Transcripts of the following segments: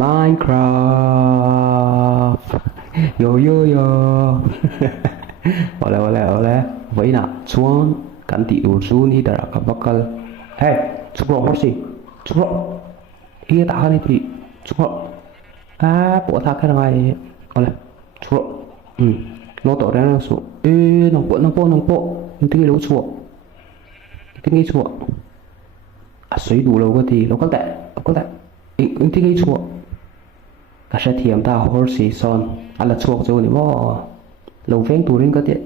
Minecraft yo yo yo oleh vậy nè chuan kan ti ur chu ni dara ka bakal hey chukro horsi chukro iya ta hani ti chukro po tha ka ngai oleh chukro nó tổ ra số ê nó bộ tiếng lỗ chùa tiếng chùa à suy đủ lâu thì nó có tệ tiếng chùa cả sẽ thiểm ta horse son à là chuột rồi này mò lâu phèn tù đến cái tiệt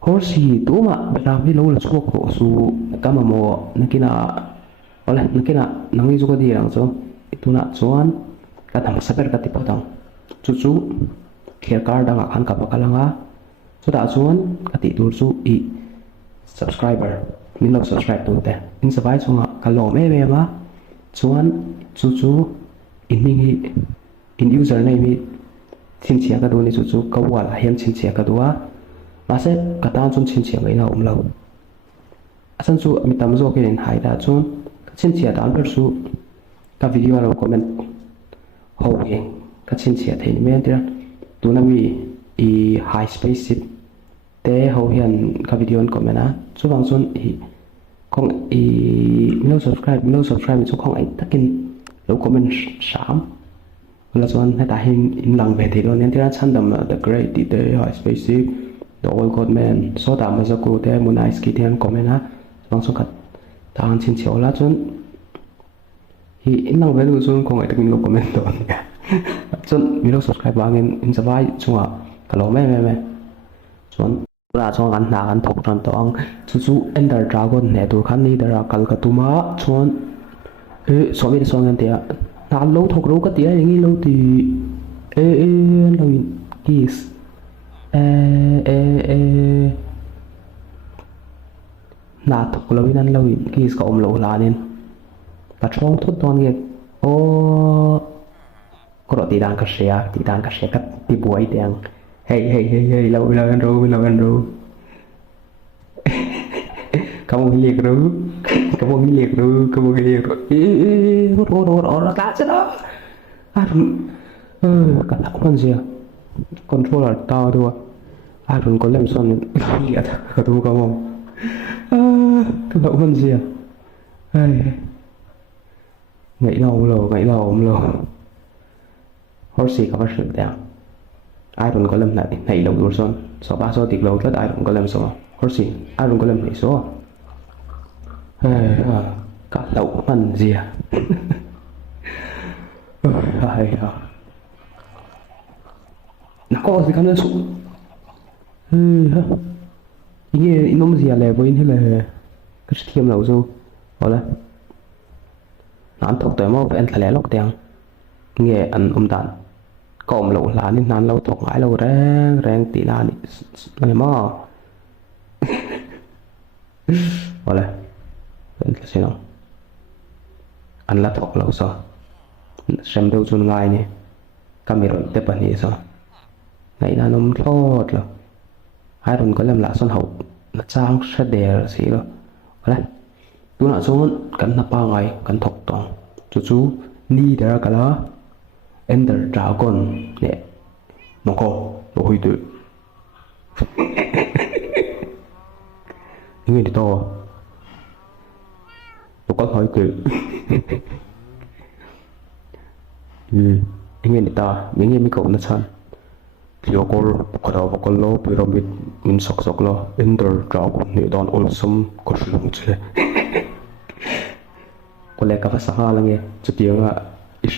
horse tú mà làm đi lâu là chuột của su cái mà mò nó kia là oleh nó kia là nó nghĩ cái gì rằng số itu nak cuan kata masaper kati potong cucu care card đang akan kapakalanga so da cuan kati tursu I subscriber min lo subscribe tu te in sabai chunga kalo me ma cuan cucu in mingi in username hi chin chia ka do ni chu ka wala hian chin chia ka duwa ma se ka tan chun chin chia ngai na lo asan chu mi tam zo ke rin hai da chun chin chia dan per su ka video lo comment ho he ka chin chia the ni men tira tu na mi I high space te ho hian ka video comment a chu bang chun I không no subscribe chu không ai takin lo comment sam là chọn hay ta hình lăng về thì luôn nên thế chăn đầm the great the high space the all god man so ta mà cô te muốn nice kỹ thì comment ha bằng số cắt ta ăn xin chiếu là chọn thì in lăng về luôn chọn không ai được mình comment đâu chọn mình subscribe vào in subscribe chung à cả lỗ mẹ chọn là chọn ăn nào ăn thục chọn tao chú ender dragon này tôi khăn đi đó là cái mà chọn số biết số ngàn tiền ta lâu thuộc lâu cái tiếng nghĩ lâu thì lâu kiss nà thuộc lâu nên lâu kiss có lâu là nên và trong thốt toàn nghe ô có độ tỷ đàn cà xe cắt tỷ bùi tiếng hey lâu ăn rồi kamu lihat dulu orang tak sedar kata apa sih controller tahu tu Aaron Collemson lihat ketemu kamu kata apa sih nghĩ lâu Horsey có sự đẹp Aaron Collem này lâu rồi son số ba số tiệc lâu rất Aaron Collem số Horsey Aaron Collem này số cả lậu phần gì à nó có gì cái sụn nghe nó gì à lẹ với thế là cái thiêm lậu rồi gọi là nó thuộc tới màu anh phải lẹ lóc tiền nghe ăn đàn còm lậu là nên nan lâu thuộc ngãi lâu rang tí là này mà gọi là cái gì nào anh là thuộc lâu sao xem đâu chun ngay nè camera tiếp bản gì sao này là nôm thốt rồi hai đồn có làm lạ son hậu là trang sẽ để gì đó đấy tôi nói xuống cắn là ba ngày cắn thuộc toàn chú ni để ra cái đó enter trả con nè nó có nó hơi tự những người thì to nó có hơi tự những người ta những người mới cậu nó chán thì có đầu có lô pyramid mình sọc lo enter trả con nè đòn ôn sum có sử dụng chứ có lẽ các bác sĩ là nghe chút tiếng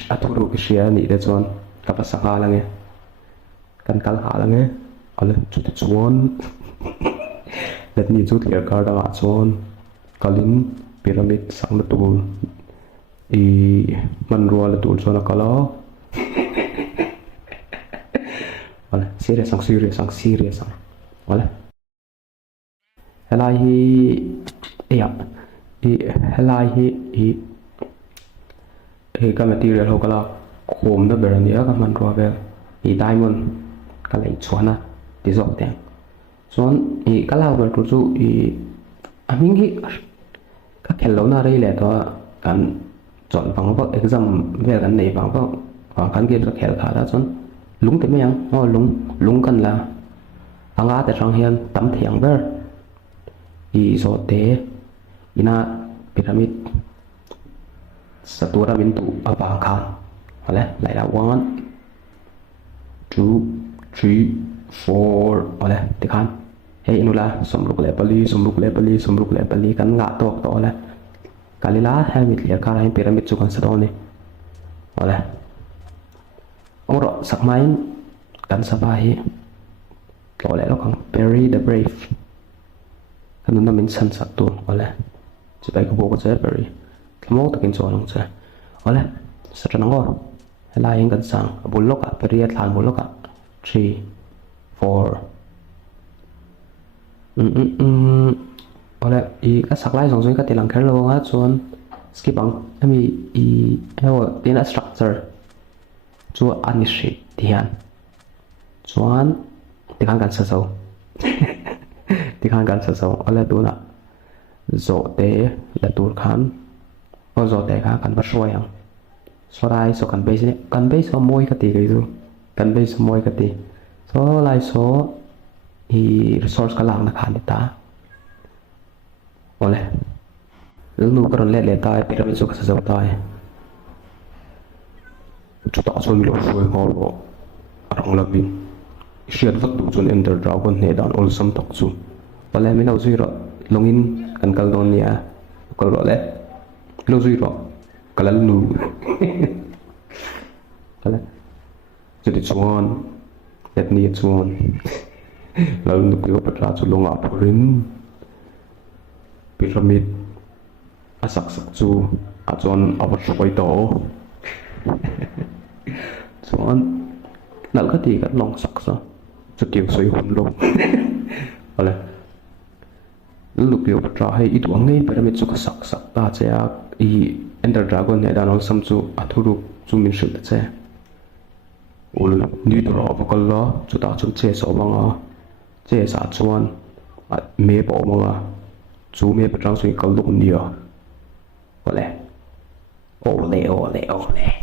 aturu cái xe này để chọn các bác sĩ là nghe cần căng hạ là nghe ở lên chút chọn let nhìn chút liệu cả đã chọn kalin pyramid sang là tool mình rùa là tool cho nó có lo vâng serious sang vâng helai hi helai hi cái material hồ là khom đó bền nhớ các mình rùa về diamond cái này chuẩn à thì dọc tiền chuẩn cái lao về trụ mình cái khéo lâu na đây là đó cần chọn bằng vợ exam về gần này bằng vợ bằng khăn kia rất khéo khá đó chọn lúng thế mấy anh lúng cần là ang ate sang hian tam thiang ber I zo te ina pyramid satura min tu abang khan ole lại là 1 2 3 4 ole te khan hey inula somruk le pali kan nga tok to ole kalila ha mit lia kara pyramid chu kan sa ni ole oro sakmain kan sabahi có lẽ nó còn Perry the Brave cái nó mình săn sạc tuôn có lẽ chỉ phải có bộ cái Perry cái mốt tự nhiên cho nó sẽ có lẽ sẽ cho nó ngon hay là những cái sang bốn lốc à Perry làm bốn lốc à 3 4 có lẽ ý các sạc lại dòng duyên các tiền làm cái lâu á chuan skip bằng em ý theo tiền là structure chua initiate thian chuan thì khánกันsâu thì khánกันsâu ở lại đó là dỗ tế là tour khán ở dỗ tế khá cần bắt xoay hàng số lại số cần base số môi cái gì cái gì cần base số môi cái gì số lại số thì resource cái làng là khán ta ở lại lúc nụ còn lẹ lẹ tai pyramid số cái sâu tai chúng ta số mình lôi ngồi bộ rong là mình siat vak tu chun enter dragon ne dan ol sam tok chu pale mi no zui ro longin kan kal don nia kal ro le lo zui ro kalal nu pale jadi chuan let ni chuan lo nu pio patra chu longa phurin pyramid asak sak chu a chuan awat soi to chuan nal ka ti ka long sak sa cho tiếng suy hồn lông ale lúc biểu tra hay ít uống ngay pyramid chu sắc sắc ta che I Ender Dragon ne dan sam chu athuru chu min shil che ul ni to ro ko lo chu ta chu che so banga che sa chuan me bo ma chu me pa trang sui kal lu ni ole ole ole ole